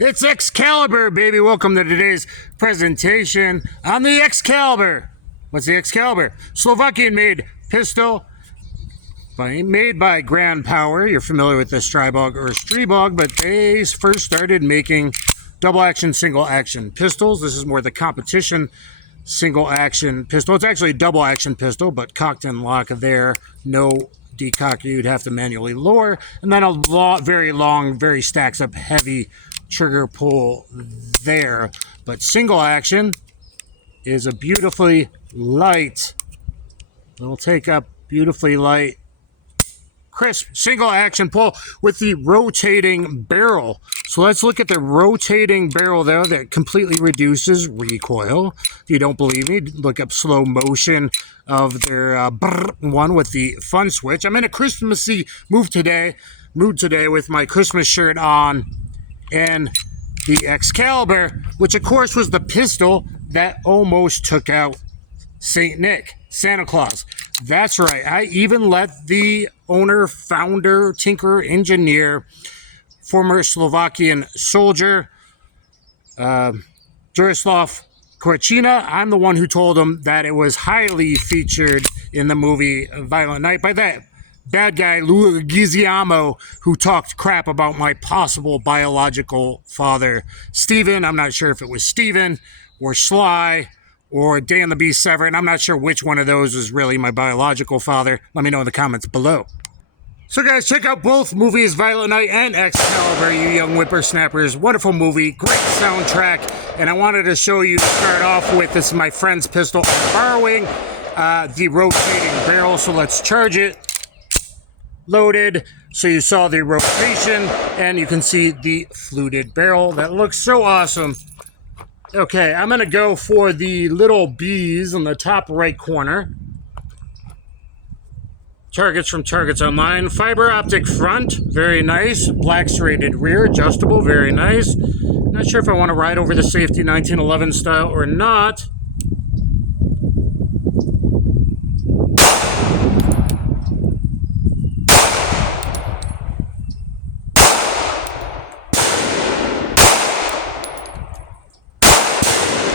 It's X-Calibur, baby. Welcome to today's presentation on the X-Calibur. What's the X-Calibur? Slovakian-made pistol made by Grand Power. You're familiar with the Strybog or Streebog, but they first started making double-action, single-action pistols. This is more the competition single-action pistol. It's actually a double-action pistol, but cocked and lock there. No decocker, you'd have to manually lower. And then a very long, very stacks up heavy trigger pull there. But single action is a beautifully light, it'll take up beautifully light, crisp single action pull with the rotating barrel. So let's look at the rotating barrel there that completely reduces recoil. If you don't believe me, look up slow motion of their one with the fun switch. I'm in a Christmassy mood today with my Christmas shirt on and the X-Calibur, which of course was the pistol that almost took out Saint Nick, Santa Claus. That's right. I even let the owner, founder, tinkerer, engineer, former Slovakian soldier, Jaroslav Korčina, I'm the one who told him that it was highly featured in the movie Violent Night by that bad guy Lou Giziamo, who talked crap about my possible biological father, Stephen. I'm not sure if it was Stephen or Sly or Dan the Beast Severn. I'm not sure which one of those was really my biological father. Let me know in the comments below. So guys, check out both movies, Violent Night and X-Calibur, you young whippersnappers. Wonderful movie, great soundtrack, and I wanted to show you to start off with, this is my friend's pistol. I'm borrowing the rotating barrel, so let's charge it. Loaded, so you saw the rotation, and you can see the fluted barrel. That looks so awesome. Okay, I'm gonna go for the little bees in the top right corner. Targets from Targets Online. Fiber optic front, very nice. Black serrated rear, adjustable, very nice. Not sure if I want to ride over the safety 1911 style or not.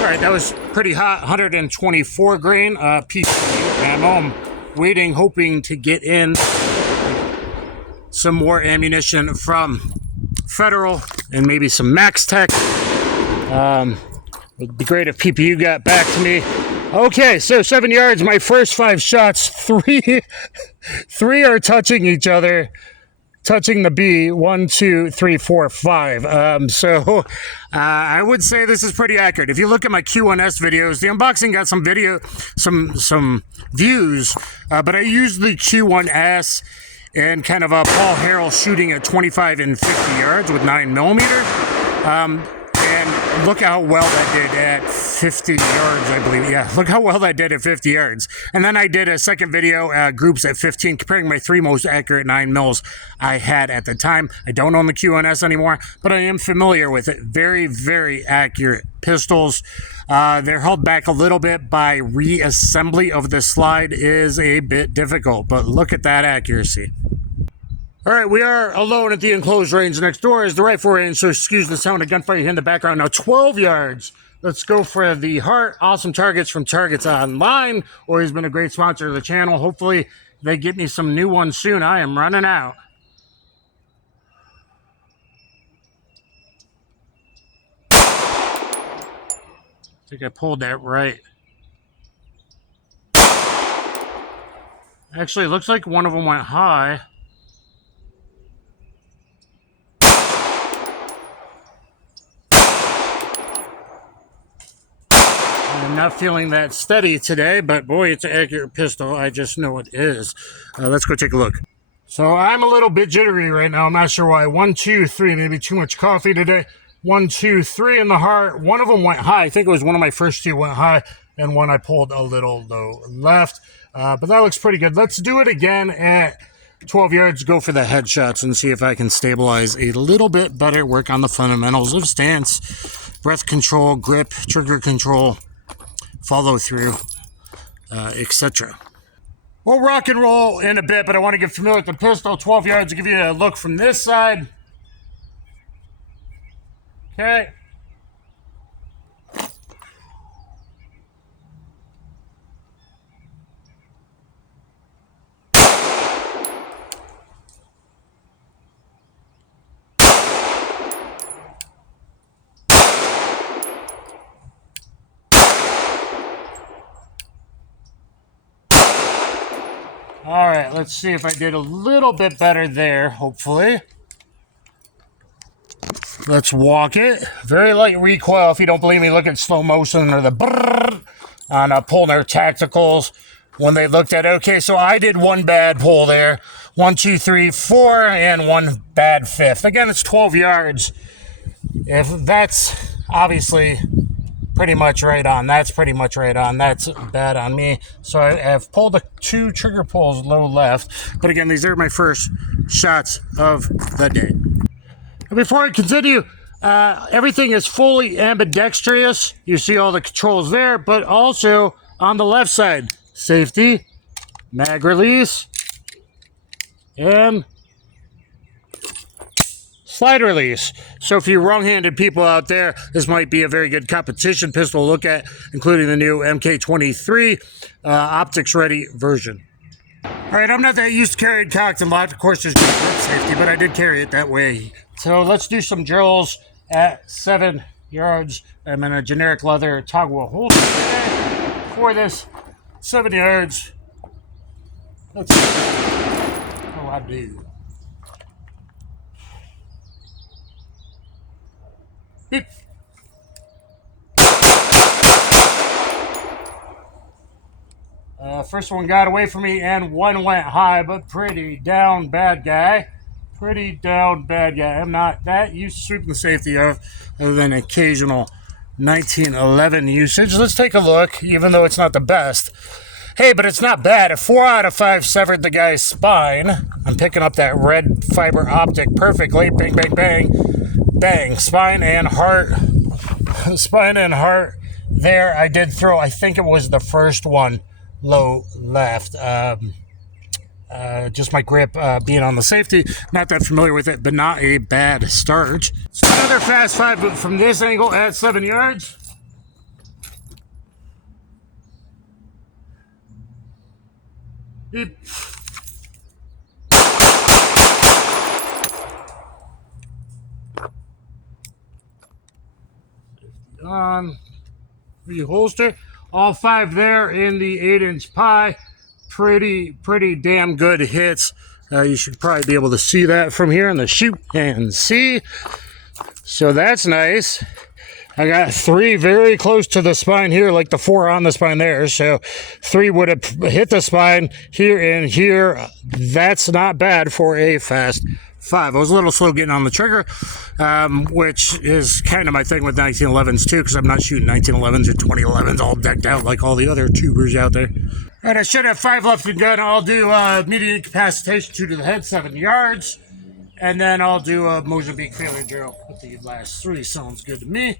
Alright, that was pretty hot. 124 grain PCU ammo. I'm waiting, hoping to get in some more ammunition from Federal and maybe some Max Tech. It'd be great if PPU got back to me. Okay, so 7 yards, my first 5 shots. Three are touching each other. Touching the B, 1, 2, 3, 4, 5. I would say this is pretty accurate. If you look at my Q1S videos, the unboxing got some views, but I used the Q1S and kind of a Paul Harrell shooting at 25 and 50 yards with 9mm. And look how well that did at 50 yards, I believe. Yeah, look how well that did at 50 yards. And then I did a second video, groups at 15, comparing my 3 most accurate 9mm I had at the time. I don't own the Q1S anymore, but I am familiar with it. Very, very accurate pistols. They're held back a little bit by reassembly of the slide is a bit difficult, but look at that accuracy. All right, we are alone at the enclosed range. Next door is the rifle range, so excuse the sound of gunfire here in the background. Now, 12 yards. Let's go for the Heart. Awesome Targets from Targets Online. Always been a great sponsor of the channel. Hopefully, they get me some new ones soon. I am running out. I think I pulled that right. Actually, it looks like one of them went high. I'm not feeling that steady today, but boy, it's an accurate pistol. I just know it is. Let's go take a look. So I'm a little bit jittery right now. I'm not sure why. 1, 2, 3. Maybe too much coffee today. 1, 2, 3 in the Heart. One of them went high. I think it was one of my first 2 went high, and one I pulled a little low left. But that looks pretty good. Let's do it again at 12 yards. Go for the headshots and see if I can stabilize a little bit better. Work on the fundamentals of stance, breath control, grip, trigger control, follow through, etc. We'll rock and roll in a bit, but I want to get familiar with the pistol. 12 yards to give you a look from this side. Okay. All right, let's see if I did a little bit better there, hopefully. Let's walk it. Very light recoil. If you don't believe me, look at slow motion or the brrrr on Polner Tacticals when they looked at, okay, so I did one bad pull there. 1, 2, 3, 4, and one bad fifth. Again, it's 12 yards. If that's obviously pretty much right on. That's pretty much right on. That's bad on me. So I've pulled the 2 trigger pulls low left. But again, these are my first shots of the day. And before I continue, everything is fully ambidextrous. You see all the controls there, but also on the left side, safety, mag release, and slide release. So if you wrong-handed people out there, this might be a very good competition pistol to look at, including the new MK23 optics-ready version. All right, I'm not that used to carrying cocked and locked. Of course, there's good grip safety, but I did carry it that way. So let's do some drills at 7 yards. I'm in a generic leather toggle holster for this 7 yards. Let's see how I do. Beep. First one got away from me and one went high, but pretty down bad guy. Pretty down bad guy. I'm not that used to sweeping the safety of, other than occasional 1911 usage. Let's take a look, even though it's not the best. Hey, but it's not bad. A 4 out of 5 severed the guy's spine. I'm picking up that red fiber optic perfectly. Bang, bang, bang. Bang. Spine and heart. Spine and heart. There, I did throw, I think it was the first one, low left. Just my grip being on the safety. Not that familiar with it, but not a bad start. So another fast 5, but from this angle at 7 yards. Beep. On reholster. All 5 there in the 8-inch pie. Pretty damn good hits. You should probably be able to see that from here in the shoot and see. So that's nice. I got 3 very close to the spine here, like the 4 on the spine there. So 3 would have hit the spine here and here. That's not bad for a fast 5. I was a little slow getting on the trigger, which is kind of my thing with 1911s too, because I'm not shooting 1911s or 2011s all decked out like all the other tubers out there. All right, I should have 5 left in gun. I'll do immediate incapacitation, 2 to the head, 7 yards. And then I'll do a Mozambique failure drill with the last 3. Sounds good to me.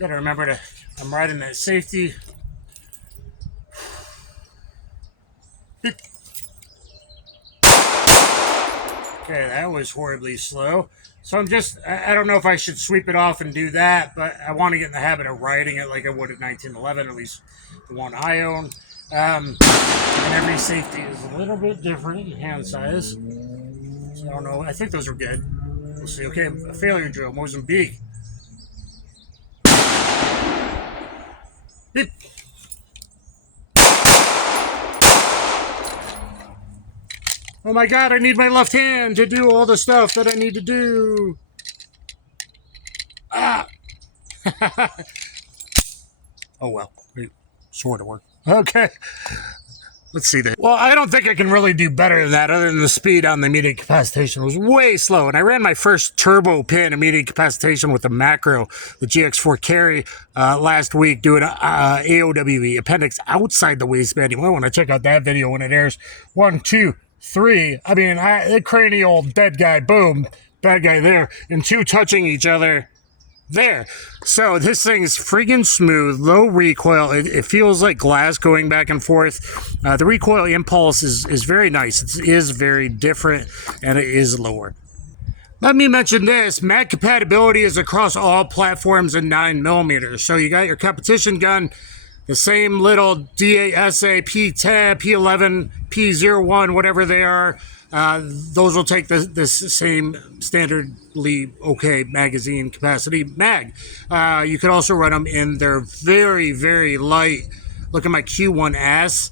Gotta remember to, I'm riding that safety. Okay, that was horribly slow. So I'm just, I don't know if I should sweep it off and do that, but I want to get in the habit of riding it like I would at 1911, at least the one I own. And every safety is a little bit different in hand size. So I don't know, I think those are good. We'll see. Okay, a failure drill, Mozambique. Beep. Oh my god, I need my left hand to do all the stuff that I need to do. Ah! Oh well, it sort of worked. Okay. Let's see that. Well, I don't think I can really do better than that, other than the speed on the immediate incapacitation was way slow. And I ran my first turbo pin immediate incapacitation with the macro, the GX4 carry, last week, doing AOWE, appendix outside the waistband. You might want to check out that video when it airs. 1, 2, 3. I mean, the cranial dead guy, boom, bad guy there, and 2 touching each other. There. So this thing is friggin' smooth, low recoil. It feels like glass going back and forth. The recoil impulse is very nice. It is very different, and it is lower. Let me mention this. Mag compatibility is across all platforms in 9mm. So you got your competition gun, the same little DASA, P10, P11, P01, whatever they are. Those will take this same standardly okay magazine capacity mag. You could also run them in their very, very light. Look at my Q1S.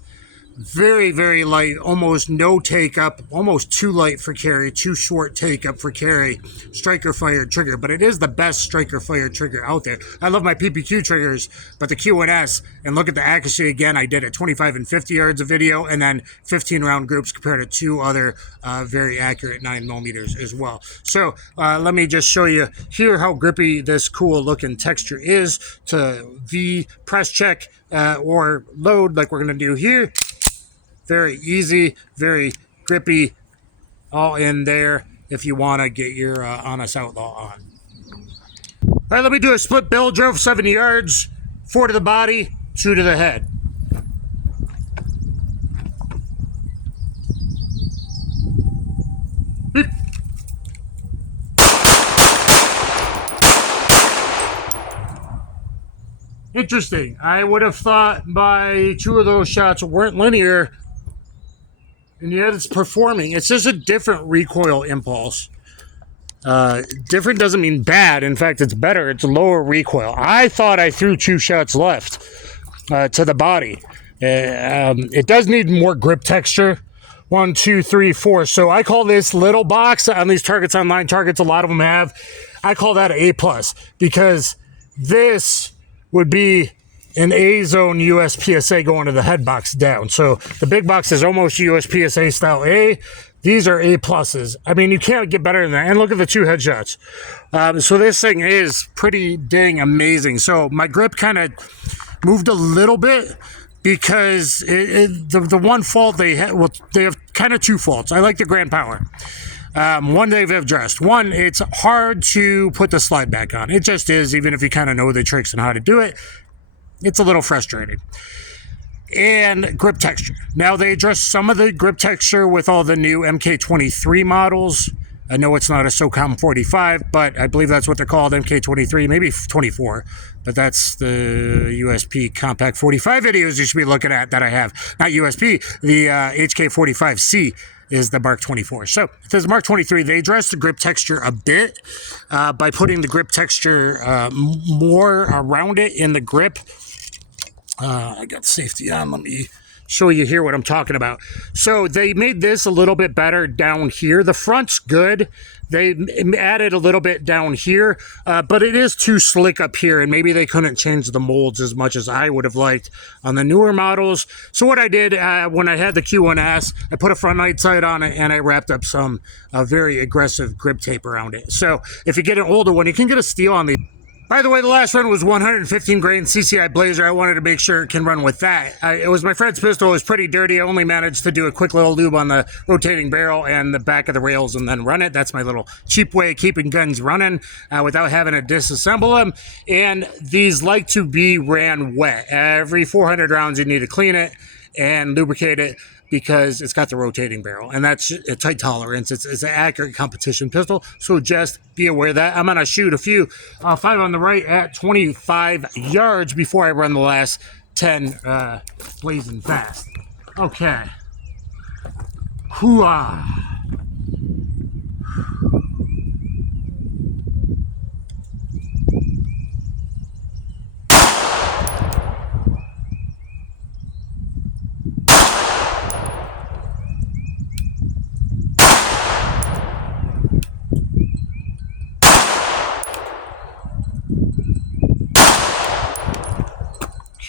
Very, very light, almost no take up, almost too light for carry, too short take up for carry, striker fired trigger, but it is the best striker fired trigger out there. I love my PPQ triggers, but the Q1S, and look at the accuracy again, I did it 25 and 50 yards of video, and then 15 round groups compared to two other very accurate 9mm as well. So let me just show you here how grippy this cool looking texture is to V press check or load like we're gonna do here. Very easy, very grippy, all in there if you want to get your Honest Outlaw on. All right, let me do a split bill. Drove 70 yards, 4 to the body, 2 to the head. Beep. Interesting. I would have thought my 2 of those shots weren't linear. And yet it's performing. It's just a different recoil impulse. Different doesn't mean bad. In fact, it's better. It's lower recoil. I thought I threw 2 shots left to the body. It does need more grip texture. 1, 2, 3, 4. So I call this little box on these targets online. Targets, a lot of them have. I call that an A+, because this would be an A-zone USPSA going to the head box down. So the big box is almost USPSA style A. These are A+. I mean, you can't get better than that. And look at the 2 headshots. So this thing is pretty dang amazing. So my grip kind of moved a little bit because the one fault they have, well, they have kind of 2 faults. I like the Grand Power. One they've addressed. One, it's hard to put the slide back on. It just is, even if you kind of know the tricks and how to do it. It's a little frustrating. And grip texture. Now, they address some of the grip texture with all the new MK23 models. I know it's not a SOCOM 45, but I believe that's what they're called, MK23, maybe 24. But that's the USP Compact 45 videos you should be looking at that I have. Not USP, the HK45C is the Mark 24. So it says Mark 23. They address the grip texture a bit by putting the grip texture more around it in the grip. I got safety on. Let me show you here what I'm talking about. So they made this a little bit better down here. The front's good. They added a little bit down here, but it is too slick up here, and maybe they couldn't change the molds as much as I would have liked on the newer models. So what I did when I had the Q1S, I put a front light sight on it, and I wrapped up some very aggressive grip tape around it. So if you get an older one, you can get a steel on the... By the way, the last run was 115 grain CCI Blazer. I wanted to make sure it can run with that. It was my friend's pistol. It was pretty dirty. I only managed to do a quick little lube on the rotating barrel and the back of the rails and then run it. That's my little cheap way of keeping guns running without having to disassemble them. And these like to be ran wet. Every 400 rounds, you need to clean it and lubricate it, because it's got the rotating barrel, and that's a tight tolerance. It's an accurate competition pistol, so just be aware of that. I'm going to shoot a few 5 on the right at 25 yards before I run the last 10 blazing fast. Okay. Hoo-ah.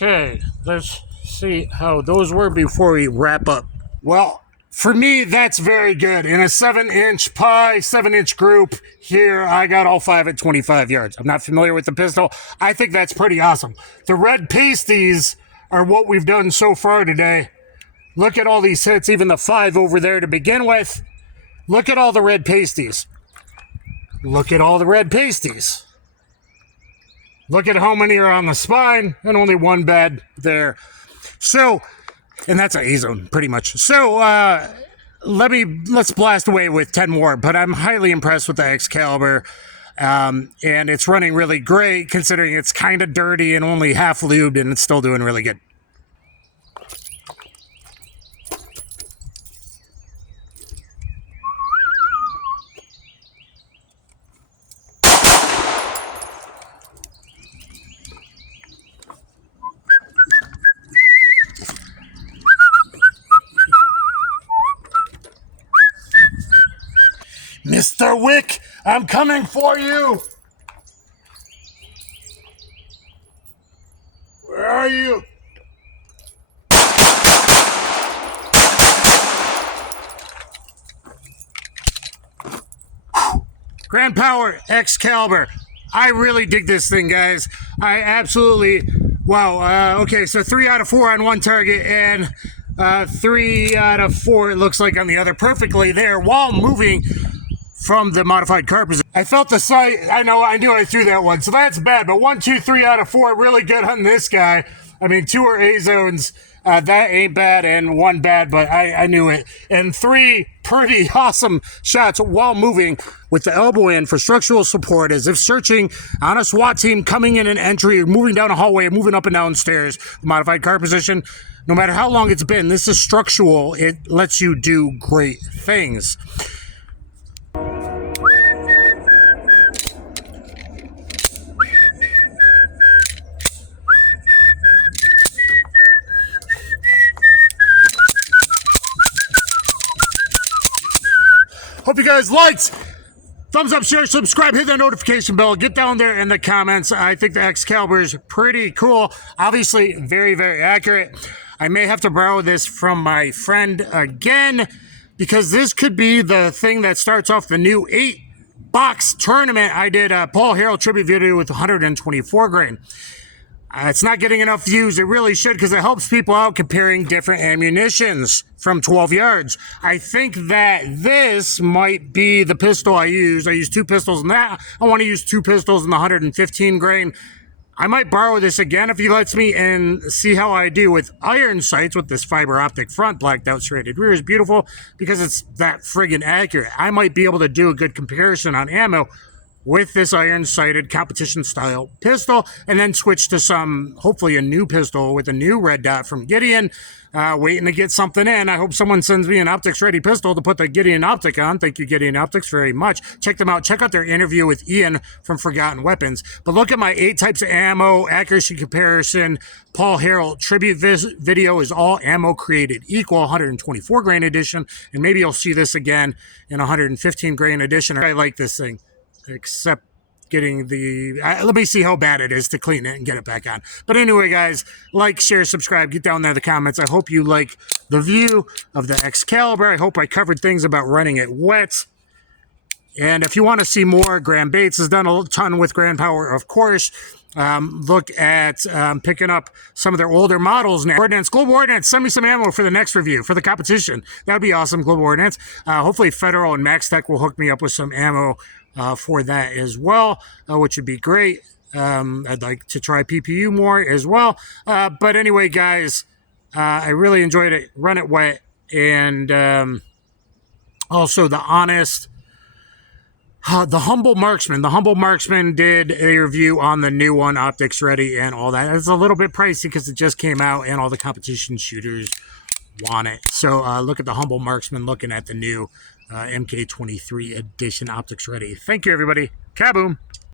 Okay, let's see how those were before we wrap up. Well, for me, that's very good. In a 7-inch pie, 7-inch group, here I got all 5 at 25 yards. I'm not familiar with the pistol. I think that's pretty awesome. The red pasties are what we've done so far today. Look at all these hits, even the 5 over there to begin with. Look at all the red pasties. Look at all the red pasties. Look at how many are on the spine and only 1 bed there. So, and that's an A-zone pretty much. So, let's blast away with 10 more. But I'm highly impressed with the X-Calibur. And it's running really great considering it's kind of dirty and only half lubed, and it's still doing really good. Mr. Wick, I'm coming for you! Where are you? Grand Power X-Calibur. I really dig this thing, guys. I absolutely... Wow. Okay, so 3 out of 4 on one target, and 3 out of 4, it looks like, on the other. Perfectly there while moving from the modified car position. I felt the sight. I knew I threw that one, so that's bad. But 1, 2, 3 out of 4, really good on this guy. I mean, 2 are A zones. That ain't bad, and 1 bad, but I knew it. And 3 pretty awesome shots while moving with the elbow in for structural support, as if searching on a SWAT team coming in an entry, moving down a hallway, moving up and down stairs. Modified car position. No matter how long it's been, this is structural. It lets you do great things. Hope you guys liked. Thumbs up, share, subscribe, hit that notification bell. Get down there in the comments. I think the X-Calibur is pretty cool. Obviously, very, very accurate. I may have to borrow this from my friend again, because this could be the thing that starts off the new 8-box tournament. I did a Paul Harrell tribute video with 124 grain. It's not getting enough views. It really should, because it helps people out comparing different ammunitions from 12 yards. I think that this might be the pistol I use. I use 2 pistols in that. I want to use 2 pistols in the 115 grain. I might borrow this again if he lets me, and see how I do with iron sights with this fiber optic front. Blacked out serrated rear is beautiful because it's that friggin' accurate. I might be able to do a good comparison on ammo with this iron-sighted competition-style pistol, and then switch to hopefully a new pistol with a new red dot from Gideon, waiting to get something in. I hope someone sends me an optics-ready pistol to put the Gideon optic on. Thank you, Gideon Optics, very much. Check them out. Check out their interview with Ian from Forgotten Weapons. But look at my 8 types of ammo, accuracy comparison. Paul Harrell tribute video is all ammo created equal, 124 grain edition, and maybe you'll see this again in 115 grain edition. I like this thing, except getting let me see how bad it is to clean it and get it back on. But anyway, guys, like, share, subscribe, get down there in the comments. I hope you like the view of the X-Calibur. I hope I covered things about running it wet. And if you want to see more, Graham Bates has done a ton with Grand Power, of course. Look at picking up some of their older models now. Global Ordnance, send me some ammo for the next review, for the competition. That would be awesome, Global Ordnance. Hopefully Federal and Max Tech will hook me up with some ammo for that as well, which would be great. I'd like to try PPU more as well. But anyway, guys, I really enjoyed it. Run it wet. And also the Honest. The Humble Marksman. The Humble Marksman did a review on the new one, optics ready and all that. It's a little bit pricey because it just came out and all the competition shooters want it. So look at the Humble Marksman, looking at the new MK23 edition optics ready. Thank you, everybody. Kaboom.